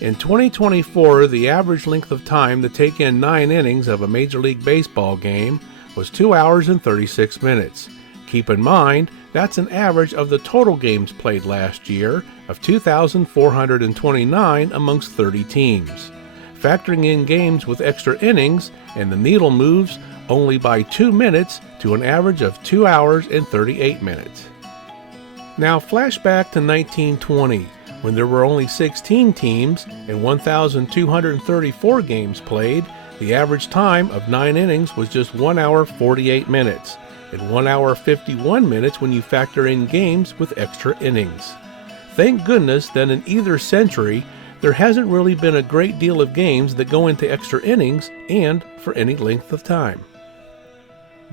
In 2024, the average length of time to take in 9 innings of a Major League Baseball game was 2 hours and 36 minutes. Keep in mind, that's an average of the total games played last year of 2,429 amongst 30 teams. Factoring in games with extra innings, and the needle moves only by 2 minutes to an average of 2 hours and 38 minutes. Now flashback to 1920. When there were only 16 teams and 1,234 games played, the average time of 9 innings was just 1 hour 48 minutes, and 1 hour 51 minutes when you factor in games with extra innings. Thank goodness that in either century, there hasn't really been a great deal of games that go into extra innings and for any length of time.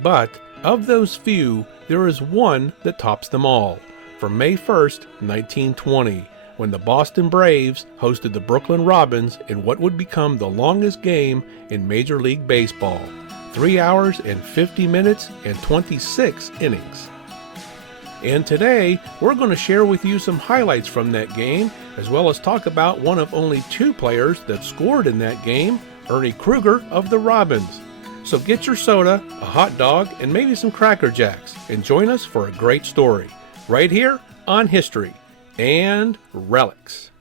But of those few, there is one that tops them all, from May 1st, 1920. When the Boston Braves hosted the Brooklyn Robins in what would become the longest game in Major League Baseball, 3 hours and 50 minutes and 26 innings. And today, we're going to share with you some highlights from that game, as well as talk about one of only 2 players that scored in that game, Ernie Krueger of the Robins. So get your soda, a hot dog, and maybe some Cracker Jacks, and join us for a great story, right here on History and Relics.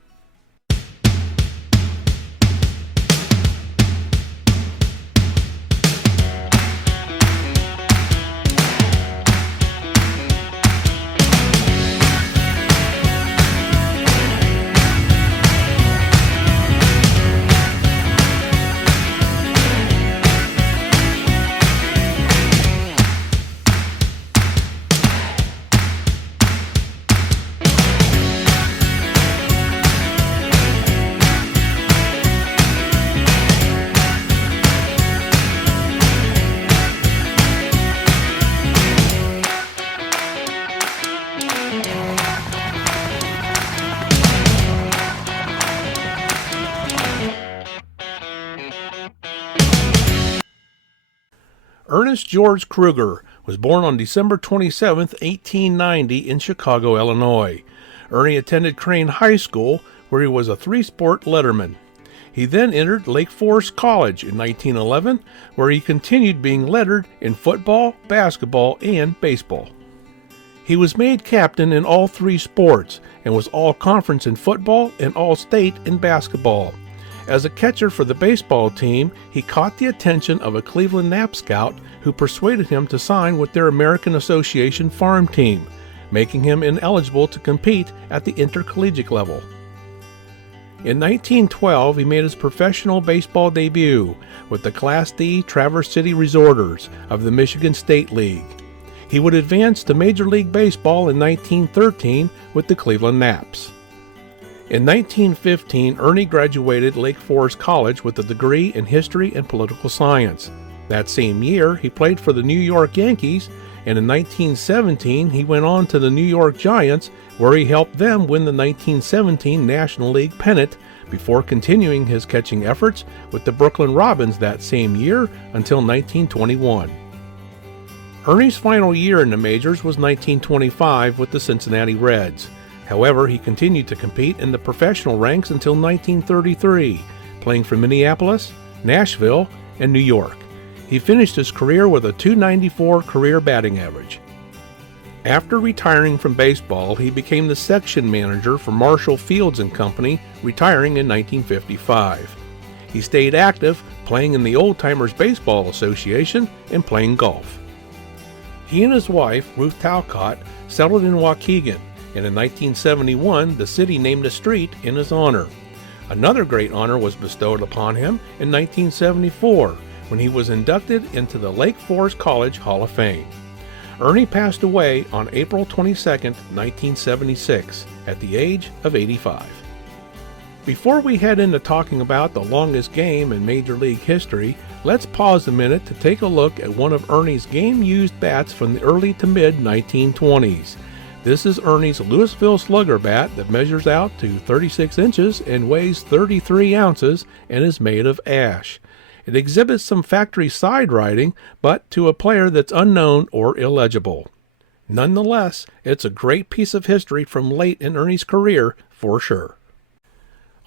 Ernest George Krueger was born on December 27, 1890 in Chicago, Illinois. Ernie attended Crane High School, where he was a 3-sport letterman. He then entered Lake Forest College in 1911, where he continued being lettered in football, basketball, and baseball. He was made captain in all 3 sports and was all-conference in football and all-state in basketball. As a catcher for the baseball team, he caught the attention of a Cleveland Nap scout who persuaded him to sign with their American Association farm team, making him ineligible to compete at the intercollegiate level. In 1912, he made his professional baseball debut with the Class D Traverse City Resorters of the Michigan State League. He would advance to Major League Baseball in 1913 with the Cleveland Naps. In 1915, Ernie graduated Lake Forest College with a degree in History and Political Science. That same year, he played for the New York Yankees, and in 1917, he went on to the New York Giants, where he helped them win the 1917 National League pennant before continuing his catching efforts with the Brooklyn Robins that same year until 1921. Ernie's final year in the majors was 1925 with the Cincinnati Reds. However, he continued to compete in the professional ranks until 1933, playing for Minneapolis, Nashville, and New York. He finished his career with a .294 career batting average. After retiring from baseball, he became the section manager for Marshall Fields and Company, retiring in 1955. He stayed active, playing in the Old Timers Baseball Association and playing golf. He and his wife, Ruth Talcott, settled in Waukegan, and in 1971, the city named a street in his honor. Another great honor was bestowed upon him in 1974, when he was inducted into the Lake Forest College Hall of Fame. Ernie passed away on April 22, 1976, at the age of 85. Before we head into talking about the longest game in Major League history, let's pause a minute to take a look at one of Ernie's game-used bats from the early to mid-1920s. This is Ernie's Louisville Slugger bat that measures out to 36 inches and weighs 33 ounces and is made of ash. It exhibits some factory side writing, but to a player that's unknown or illegible. Nonetheless, it's a great piece of history from late in Ernie's career for sure.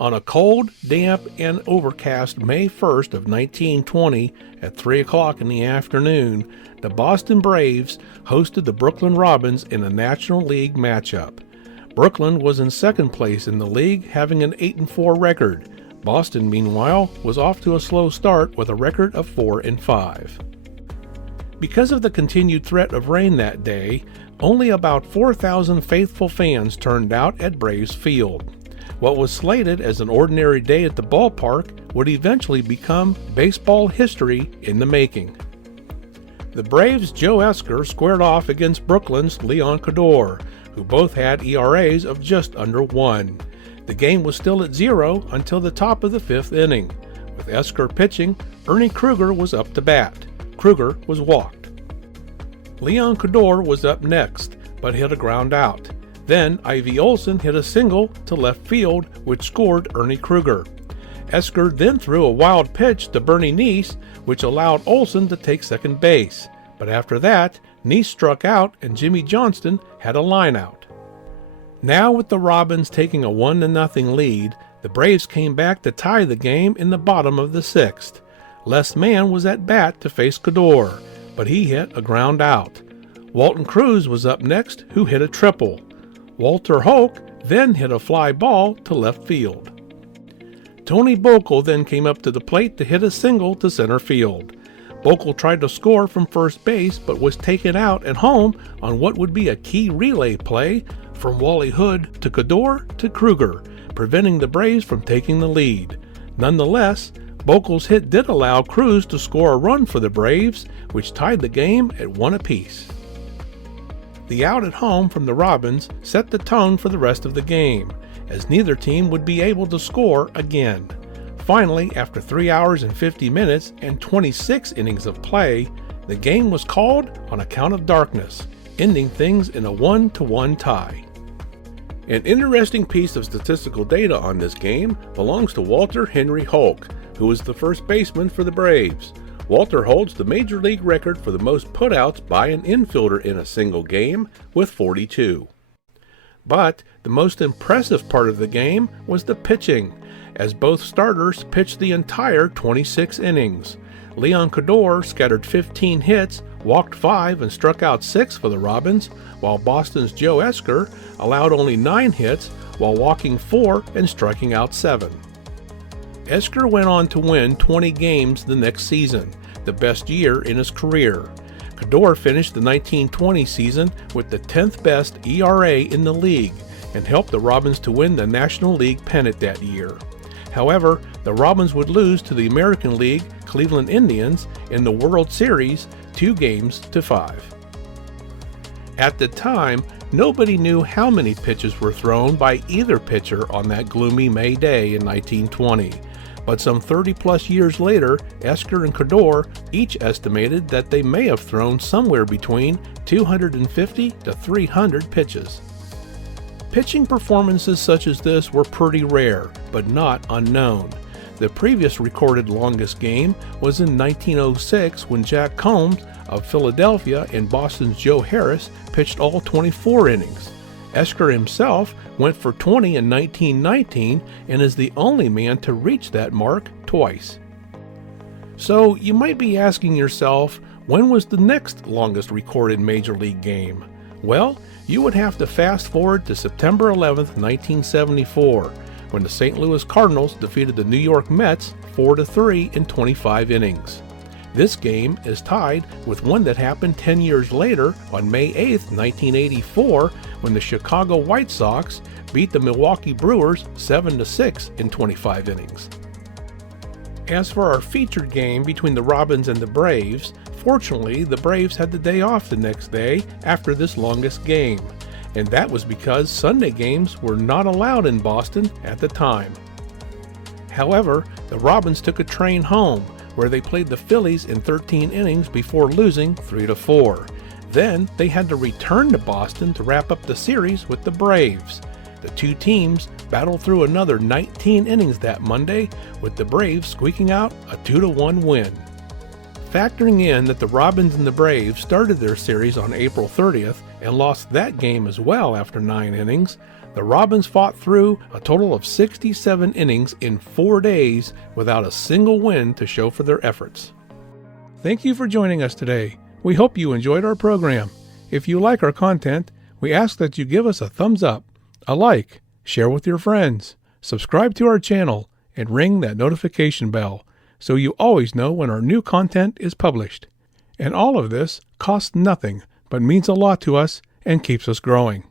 On a cold, damp, and overcast May 1st of 1920 at 3 o'clock in the afternoon, the Boston Braves hosted the Brooklyn Robins in a National League matchup. Brooklyn was in second place in the league, having an 8-4 record. Boston, meanwhile, was off to a slow start with a record of 4-5. Because of the continued threat of rain that day, only about 4,000 faithful fans turned out at Braves Field. What was slated as an ordinary day at the ballpark would eventually become baseball history in the making. The Braves' Joe Esker squared off against Brooklyn's Leon Krueger, who both had ERAs of just under 1. The game was still at 0 until the top of the 5th inning. With Esker pitching, Ernie Krueger was up to bat. Krueger was walked. Leon Krueger was up next, but hit a ground out. Then Ivy Olson hit a single to left field, which scored Ernie Krueger. Esker then threw a wild pitch to Bernie Neese, which allowed Olson to take second base. But after that, Neese struck out and Jimmy Johnston had a lineout. Now with the Robins taking a 1-0 lead, the Braves came back to tie the game in the bottom of the 6th. Les Mann was at bat to face Krueger, but he hit a ground out. Walton Cruz was up next, who hit a triple. Walter Hoke then hit a fly ball to left field. Tony Bokel then came up to the plate to hit a single to center field. Bokel tried to score from first base but was taken out at home on what would be a key relay play from Wally Hood to Krueger to Krueger, preventing the Braves from taking the lead. Nonetheless, Bokel's hit did allow Cruz to score a run for the Braves, which tied the game at 1 apiece. The out at home from the Robins set the tone for the rest of the game, as neither team would be able to score again. Finally, after 3 hours and 50 minutes and 26 innings of play, the game was called on account of darkness, ending things in a 1-1 tie. An interesting piece of statistical data on this game belongs to Walter Henry Hoke, who was the first baseman for the Braves. Walter holds the Major League record for the most putouts by an infielder in a single game, with 42. But the most impressive part of the game was the pitching, as both starters pitched the entire 26 innings. Leon Krueger scattered 15 hits, walked 5, and struck out 6 for the Robins, while Boston's Joe Esker allowed only 9 hits while walking 4 and striking out 7. Esker went on to win 20 games the next season, the best year in his career. Krueger finished the 1920 season with the 10th best ERA in the league and helped the Robins to win the National League pennant that year. However, the Robins would lose to the American League Cleveland Indians in the World Series 2-5. At the time, nobody knew how many pitches were thrown by either pitcher on that gloomy May day in 1920. But some 30-plus years later, Esker and Krueger each estimated that they may have thrown somewhere between 250 to 300 pitches. Pitching performances such as this were pretty rare, but not unknown. The previous recorded longest game was in 1906 when Jack Combs of Philadelphia and Boston's Joe Harris pitched all 24 innings. Esker himself went for 20 in 1919 and is the only man to reach that mark twice. So you might be asking yourself, when was the next longest recorded Major League game? Well, you would have to fast forward to September 11th, 1974, when the St. Louis Cardinals defeated the New York Mets 4-3 in 25 innings. This game is tied with one that happened 10 years later on May 8th, 1984, when the Chicago White Sox beat the Milwaukee Brewers 7-6 in 25 innings. As for our featured game between the Robins and the Braves, fortunately the Braves had the day off the next day after this longest game, and that was because Sunday games were not allowed in Boston at the time. However, the Robins took a train home, where they played the Phillies in 13 innings before losing 3-4. Then they had to return to Boston to wrap up the series with the Braves. The two teams battled through another 19 innings that Monday, with the Braves squeaking out a 2-1 win. Factoring in that the Robins and the Braves started their series on April 30th and lost that game as well after 9 innings, The Robins fought through a total of 67 innings in 4 days without a single win to show for their efforts. Thank you for joining us today. We hope you enjoyed our program. If you like our content, we ask that you give us a thumbs up, a like, share with your friends, subscribe to our channel, and ring that notification bell so you always know when our new content is published. And all of this costs nothing, but means a lot to us and keeps us growing.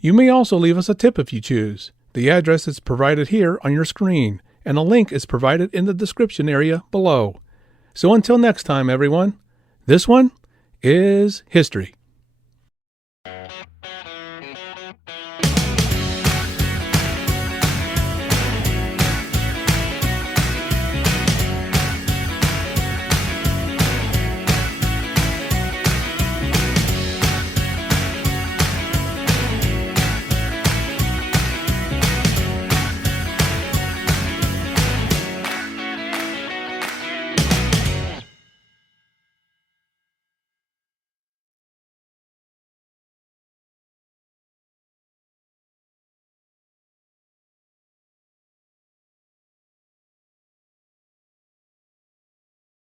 You may also leave us a tip if you choose. The address is provided here on your screen, and a link is provided in the description area below. So until next time, everyone, this one is history.